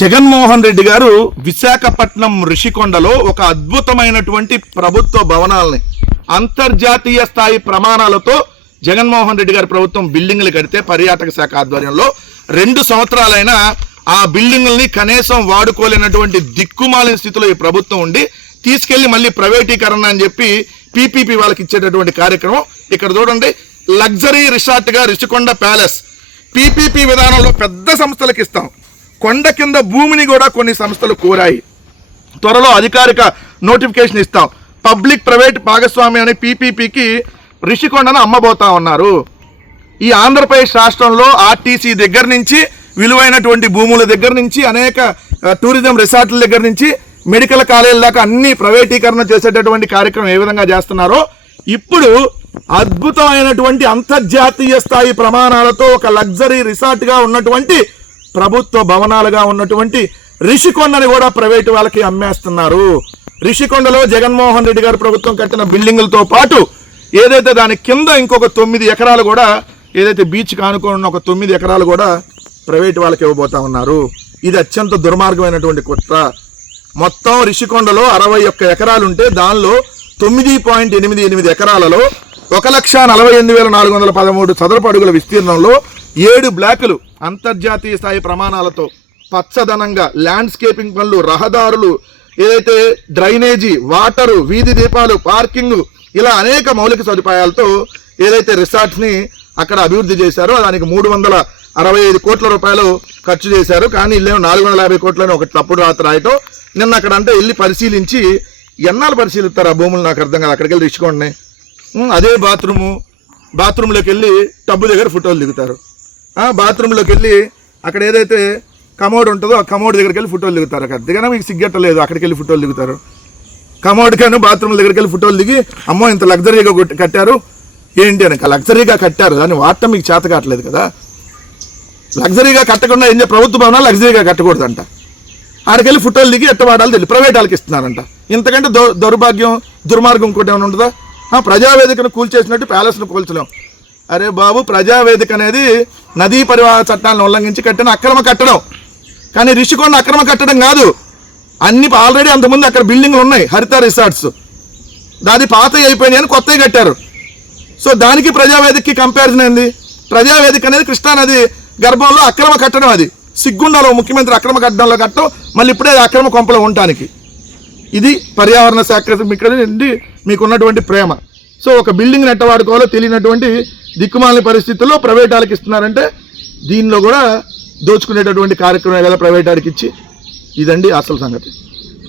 జగన్మోహన్ రెడ్డి గారు విశాఖపట్నం ఋషికొండలో ఒక అద్భుతమైనటువంటి ప్రభుత్వ భవనాలని అంతర్జాతీయ స్థాయి ప్రమాణాలతో జగన్మోహన్ రెడ్డి గారి ప్రభుత్వం బిల్డింగ్లు కడితే పర్యాటక శాఖ ఆధ్వర్యంలో 2 సంవత్సరాలైనా ఆ బిల్డింగుల్ని కనీసం వాడుకోలేనటువంటి దిక్కుమాలిన స్థితిలో ఈ ప్రభుత్వం ఉండి తీసుకెళ్లి మళ్ళీ ప్రైవేటీకరణ అని చెప్పి పీపీపీ వాళ్ళకి ఇచ్చేటటువంటి కార్యక్రమం. ఇక్కడ చూడండి, లగ్జరీ రిసార్ట్ గా ఋషికొండ ప్యాలెస్ పీపీపీ విధానంలో పెద్ద సంస్థలకు ఇస్తాం. కొండ కింద భూమిని కూడా కొన్ని సంస్థలు కోరాయి. త్వరలో అధికారిక నోటిఫికేషన్ ఇస్తాం. పబ్లిక్ ప్రైవేట్ భాగస్వామ్యాన్ని పీపీపీకి ఋషికొండను అమ్మబోతా ఉన్నారు. ఈ ఆంధ్రప్రదేశ్ రాష్ట్రంలో ఆర్టీసీ దగ్గర నుంచి విలువైనటువంటి భూముల దగ్గర నుంచి అనేక టూరిజం రిసార్ట్ల దగ్గర నుంచి మెడికల్ కాలేజీల దాకా అన్ని ప్రైవేటీకరణ చేసేటటువంటి కార్యక్రమం ఏ విధంగా చేస్తున్నారో ఇప్పుడు అద్భుతమైనటువంటి అంతర్జాతీయ స్థాయి ప్రమాణాలతో ఒక లగ్జరీ రిసార్ట్ గా ఉన్నటువంటి ప్రభుత్వ భవనాలుగా ఉన్నటువంటి ఋషికొండని కూడా ప్రైవేటు వాళ్ళకి అమ్మేస్తున్నారు. ఋషికొండలో జగన్మోహన్ రెడ్డి గారి ప్రభుత్వం కట్టిన బిల్డింగులతో పాటు ఏదైతే దాని కింద ఇంకొక 9 ఎకరాలు కూడా ఏదైతే బీచ్ కానుకొని ఉన్న ఒక 9 ఎకరాలు కూడా ప్రైవేటు వాళ్ళకి ఇవ్వబోతా ఉన్నారు. ఇది అత్యంత దుర్మార్గమైనటువంటి కుట్ర. మొత్తం ఋషికొండలో 61 ఎకరాలు ఉంటే దానిలో 9.88 ఎకరాలలో 1,48,413 చదరపు అడుగుల విస్తీర్ణంలో 7 బ్లాకులు అంతర్జాతీయ స్థాయి ప్రమాణాలతో పచ్చదనంగా ల్యాండ్స్కేపింగ్ పనులు, రహదారులు, ఏదైతే డ్రైనేజీ, వాటరు, వీధి దీపాలు, పార్కింగ్, ఇలా అనేక మౌలిక సదుపాయాలతో ఏదైతే రిసార్ట్స్ ని అక్కడ అభివృద్ధి చేశారో దానికి 365 కోట్ల రూపాయలు ఖర్చు చేశారు. కానీ ఇల్లేమో 450 కోట్లని ఒక తప్పుడు రాత్రి రాయటం. నిన్న అక్కడ అంటే వెళ్ళి పరిశీలించి ఎన్నాళ్ళు పరిశీలిస్తారు ఆ భూములు నాకు అర్థం కాదు. అక్కడికి వెళ్ళి రిషికొండని అదే బాత్రూంలోకి వెళ్ళి టబ్బు దగ్గర ఫోటోలు దిగుతారు. బాత్రూంలోకి వెళ్ళి అక్కడ ఏదైతే కమోడ్ ఉంటుందో ఆ కమోడ్ దగ్గరికి వెళ్ళి ఫోటోలు దిగుతారు. అక్కడ దిగనా మీకు సిగ్గట్టలేదు, అక్కడికి వెళ్ళి ఫోటోలు దిగుతారు. కమోడ్ కానీ బాత్రూమ్ దగ్గరికి వెళ్ళి ఫోటోలు దిగి అమ్మో ఇంత లగ్జరీగా కట్టారు ఏంటి అని. లగ్జరీగా కట్టారు, దాన్ని వాడటం మీకు చేత కావట్లేదు కదా. లగ్జరీగా కట్టకుండా ఏం ప్రభుత్వ భవనాలు లగ్జరీగా కట్టకూడదంట. ఆడికెళ్ళి ఫోటోలు దిగి ఎట్ట వాడాలి తెలియదు, ప్రైవేట్ వాళ్ళకి ఇస్తున్నారంట. ఇంతకంటే దుర్మార్గం ఇంకోటి ఏమైనా ఉంటుందా? ప్రజావేదికను కూల్చేసినట్టు ప్యాలెస్ను కూల్చలేం. అరే బాబు, ప్రజావేదిక అనేది నదీ పరివాహ చట్టాలను ఉల్లంఘించి కట్టిన అక్రమ కట్టడం. కానీ ఋషికొండ అక్రమ కట్టడం కాదు. అన్ని ఆల్రెడీ అంతకుముందు అక్కడ బిల్డింగ్లు ఉన్నాయి, హరిత రిసార్ట్స్. దాది పాత అయిపోయినాయి అని కొత్తవి కట్టారు. సో దానికి ప్రజావేదికకి కంపారిజన్ ఏంది? ప్రజావేదిక అనేది కృష్ణానది గర్భంలో అక్రమ కట్టడం. అది సిగ్గుండాలో ముఖ్యమంత్రి అక్రమ కట్టడంలో కట్టడం, మళ్ళీ ఇప్పుడే అక్రమ కొంపలో ఉండటానికి. ఇది పర్యావరణ శాఖ నుండి మీకున్నటువంటి ప్రేమ. సో ఒక బిల్డింగ్ నెట్ట వాడుకోవాలో తెలియనటువంటి దిక్కుమాలిన పరిస్థితుల్లో ప్రైవేట్ వాళ్ళకి ఇస్తున్నారంటే దీనిలో కూడా దోచుకునేటటువంటి కార్యక్రమం కదా ప్రైవేట్ వాడికి ఇచ్చి. ఇదండి అసలు సంగతి.